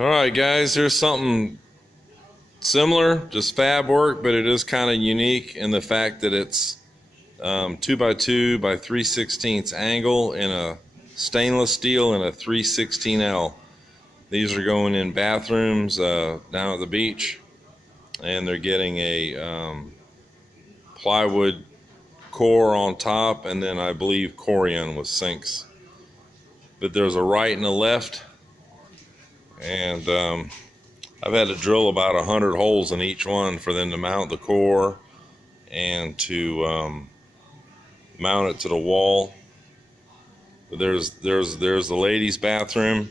All right, guys, here's something similar, just fab work, but it is kind of unique in the fact that it's 2x2 by 3/16 angle in a stainless steel and a 316L. These are going in bathrooms down at the beach, and they're getting a plywood core on top, and then I believe Corian with sinks. But there's a right and a left, and I've had to drill about 100 holes in each one for them to mount the core and to mount it to the wall. There's the ladies' bathroom,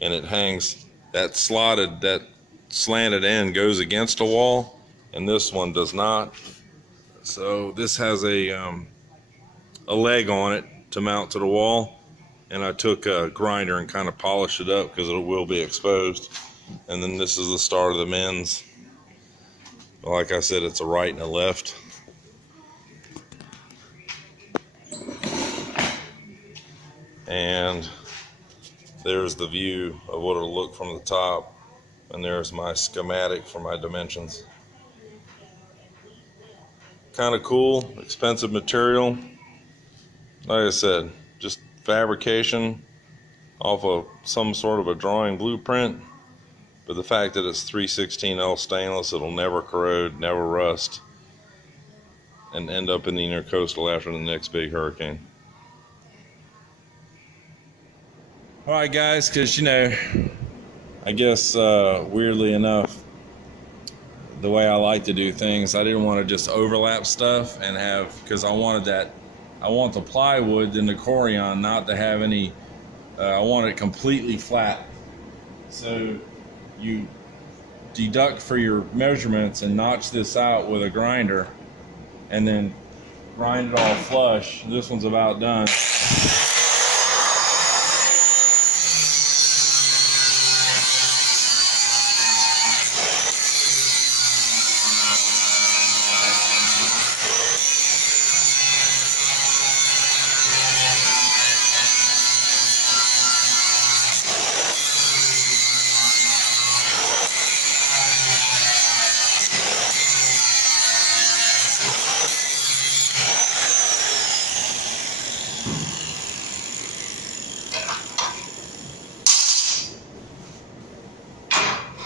and it hangs, that slanted end goes against a wall, and this one does not. So this has a leg on it to mount to the wall, and I took a grinder and kind of polished it up because it will be exposed. And then this is the start of the men's. Like I said, it's a right and a left. And there's the view of what it'll look from the top, and there's my schematic for my dimensions. Kind of cool, expensive material. Like I said, just fabrication off of some sort of a drawing blueprint, but the fact that it's 316L stainless, it'll never corrode, never rust, and end up in the intercoastal after the next big hurricane. Alright guys, because I guess weirdly enough, the way I like to do things, I didn't want to just overlap stuff and have, because I want the plywood and the Corian not to have any, I want it completely flat. So you deduct for your measurements and notch this out with a grinder, and then grind it all flush. This one's about done.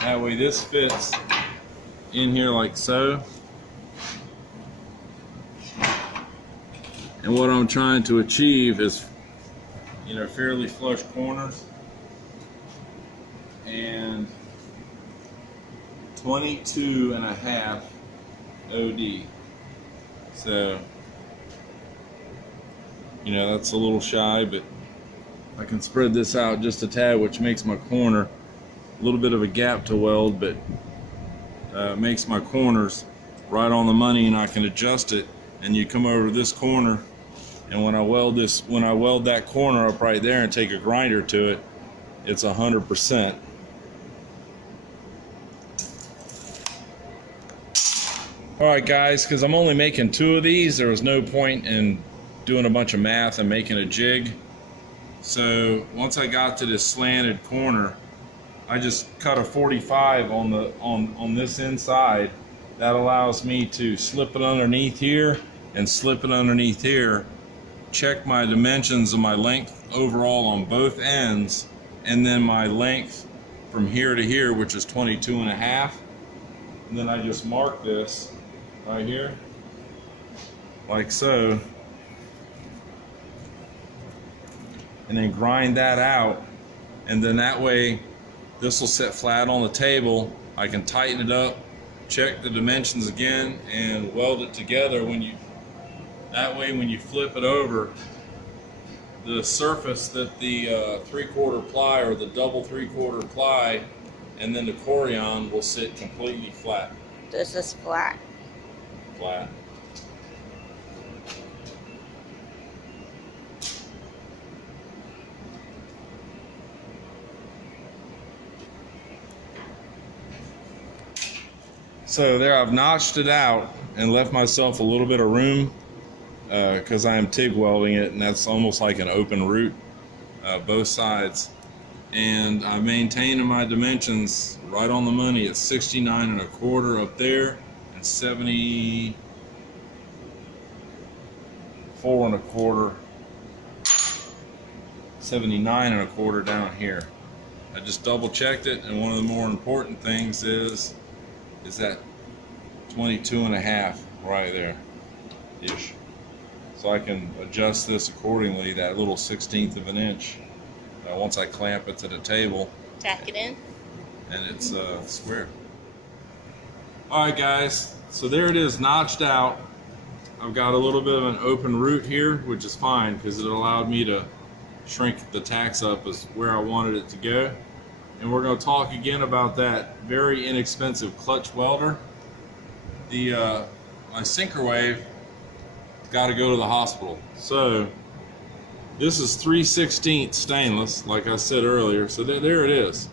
That way this fits in here like so. And what I'm trying to achieve is, fairly flush corners and 22.5 OD. So, that's a little shy, but I can spread this out just a tad, which makes my corner a little bit of a gap to weld, but makes my corners right on the money, and I can adjust it. And you come over this corner, and when I weld that corner up right there and take a grinder to it, it's 100%. All right, guys, because I'm only making 2 of these, there was no point in doing a bunch of math and making a jig. So once I got to this slanted corner, I just cut a 45 on this inside. That allows me to slip it underneath here and slip it underneath here, check my dimensions of my length overall on both ends, and then my length from here to here, which is 22.5. And then I just mark this right here, like so, and then grind that out, and then that way this will sit flat on the table. I can tighten it up, check the dimensions again, and weld it together. That way when you flip it over, the surface that the 3/4 ply or the double 3/4 ply and then the Corian will sit completely flat. This is flat. Flat. So there, I've notched it out and left myself a little bit of room because I am TIG welding it, and that's almost like an open root, both sides. and I maintain my dimensions right on the money. It's 69 and a quarter up there and 74 and a quarter, 79 and a quarter down here. I just double checked it, and one of the more important things is that 22 and a half right there ish. So I can adjust this accordingly, that little 1/16 of an inch. Once I clamp it to the table, tack it in, and it's square. All right, guys, so there it is, notched out. I've got a little bit of an open root here, which is fine because it allowed me to shrink the tacks up as where I wanted it to go. And we're going to talk again about that very inexpensive clutch welder. My Syncrowave got to go to the hospital. So this is 3/16 stainless, like I said earlier. So there it is.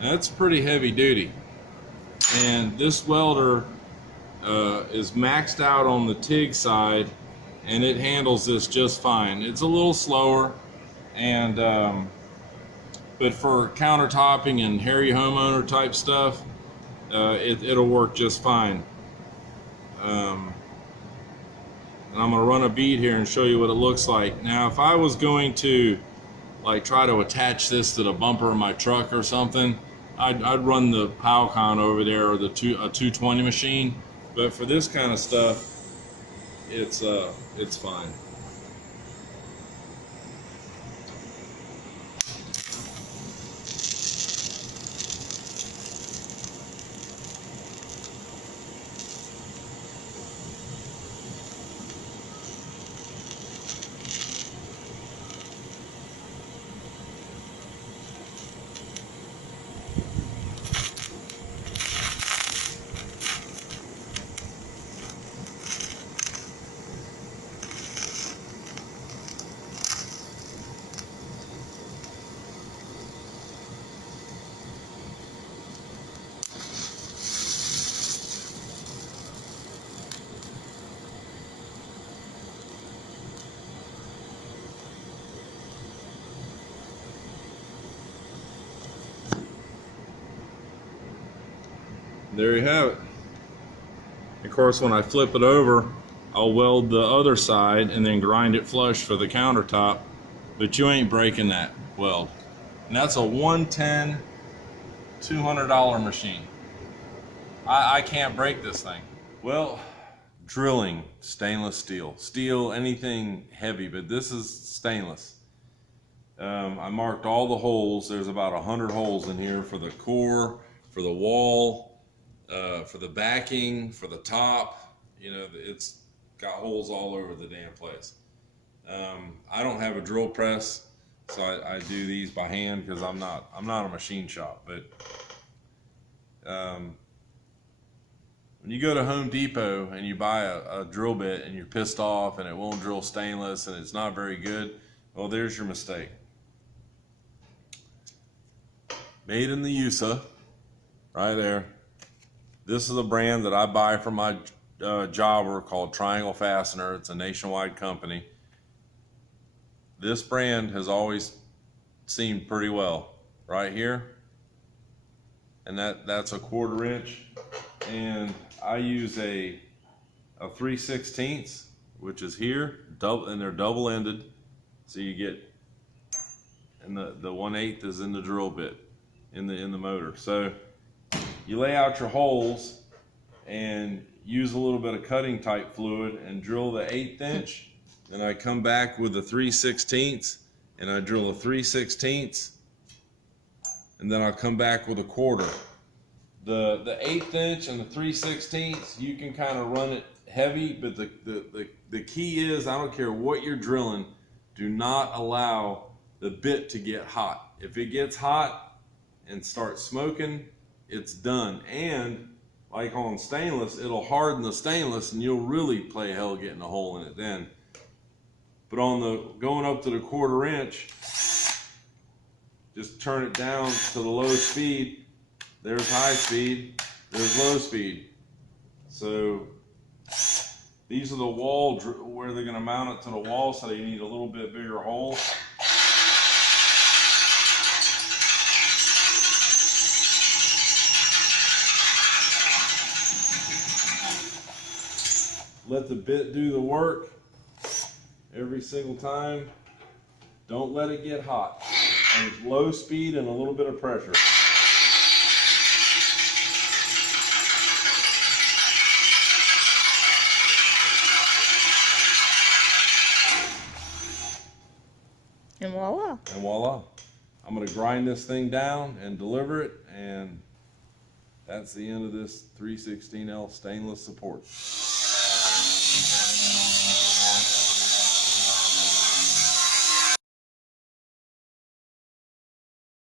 And that's pretty heavy duty. And this welder is maxed out on the TIG side, and it handles this just fine. It's a little slower, and but for countertopping and hairy homeowner type stuff, it'll work just fine. And I'm gonna run a bead here and show you what it looks like. Now, if I was going to like try to attach this to the bumper of my truck or something, I'd run the Powcon over there, or a 220 machine. But for this kind of stuff, it's fine. There you have it. Of course, when I flip it over, I'll weld the other side and then grind it flush for the countertop, but you ain't breaking that weld. And that's a 110, $200 machine. I can't break this thing. Well, drilling stainless steel. Steel, anything heavy, but this is stainless. I marked all the holes. There's about 100 holes in here for the core, for the wall, for the backing, for the top. You know, it's got holes all over the damn place. I don't have a drill press, so I do these by hand because I'm not a machine shop. But when you go to Home Depot and you buy a drill bit and you're pissed off and it won't drill stainless and it's not very good, well, there's your mistake. Made in the USA, right there. This is a brand that I buy from my jobber called Triangle Fastener. It's a nationwide company. This brand has always seemed pretty well. Right here, and that's a 1/4 inch, and I use a 3/16, which is here, and they're double ended, so you get, and the 1/8 is in the drill bit, in the motor. So you lay out your holes and use a little bit of cutting type fluid and drill the 1/8 inch. And I come back with the 3/16 and I drill a 3/16, and then I'll come back with a 1/4. The 1/8 inch and the 3/16, you can kind of run it heavy, but the key is, I don't care what you're drilling, do not allow the bit to get hot. If it gets hot and starts smoking, it's done. And like on stainless, it'll harden the stainless and you'll really play hell getting a hole in it then. But on the going up to the 1/4 inch, just turn it down to the low speed. There's high speed, there's low speed. So these are the wall where they're going to mount it to the wall, so you need a little bit bigger hole. let the bit do the work every single time. Don't let it get hot. And low speed and a little bit of pressure. And voila. And voila. I'm going to grind this thing down and deliver it, and that's the end of this 3/16L stainless support.